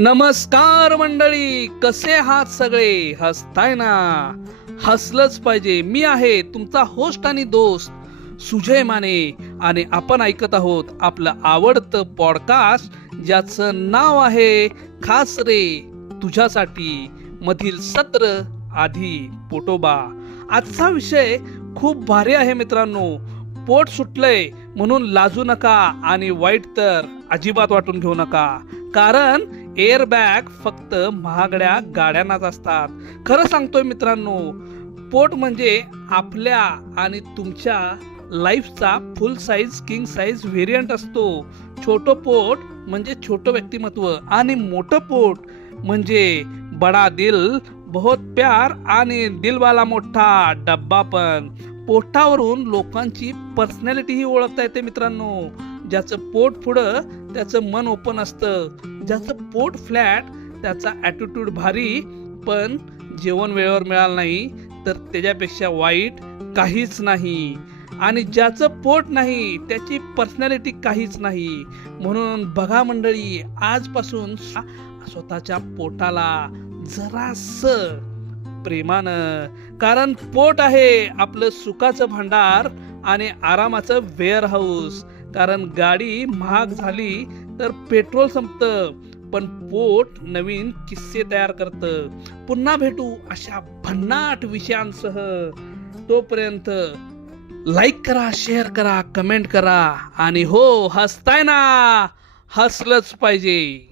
नमस्कार मंडळी कसे आहात सगळे? हसताय ना? हसलंच पाहिजे. मी आहे तुमचा होस्ट आणि दोस्त सुजय माने आणि आपण ऐकत आहोत आपलं आवडतं पॉडकास्ट ज्याचं नाव आहे खास रे तुझ्यासाठी मधील सत्र आधी पोटोबा. आजचा विषय खूप भारी आहे मित्रांनो. पोट सुटलंय म्हणून लाजू नका आणि वाईट तर अजिबात वाटून घेऊ नका. कारण एअर बॅग फक्त महागड्या गाड्यांनाच असतात. खरं सांगतोय मित्रांनो पोट म्हणजे आपल्या आणि तुमच्या लाईफचा full size king size variant असतो. छोटं पोट म्हणजे छोटं व्यक्तिमत्व आणि मोठं पोट म्हणजे बडा दिल बहुत प्यार आणि दिलवाला मोठा डब्बा पण. पोटावरून लोकांची पर्सनॅलिटीही ओळखता येते मित्रांनो. ज्याचं पोट पुढं त्याचं मन ओपन असतं. ज्याचं पोट फ्लॅट त्याचा ॲटिट्यूड भारी पण जेवण वेळेवर मिळालं नाही तर त्याच्यापेक्षा वाईट काहीच नाही. आणि ज्याचं पोट नाही त्याची पर्सनॅलिटी काहीच नाही. म्हणून बघा मंडळी आजपासून स्वतःच्या पोटाला जरास प्रेमानं कारण पोट आहे आपलं सुखाचं भांडार आणि आरामाचं वेअर हाऊस कारण गाडी महाग झाली तर पेट्रोल संपतं. पण पोट नवीन किस्से तयार करतं. पुन्हा भेटू अशा भन्नाट विषयांसह. तोपर्यंत लाईक करा शेअर करा कमेंट करा. आणि हो हसताय ना. हसलंच पाहिजे.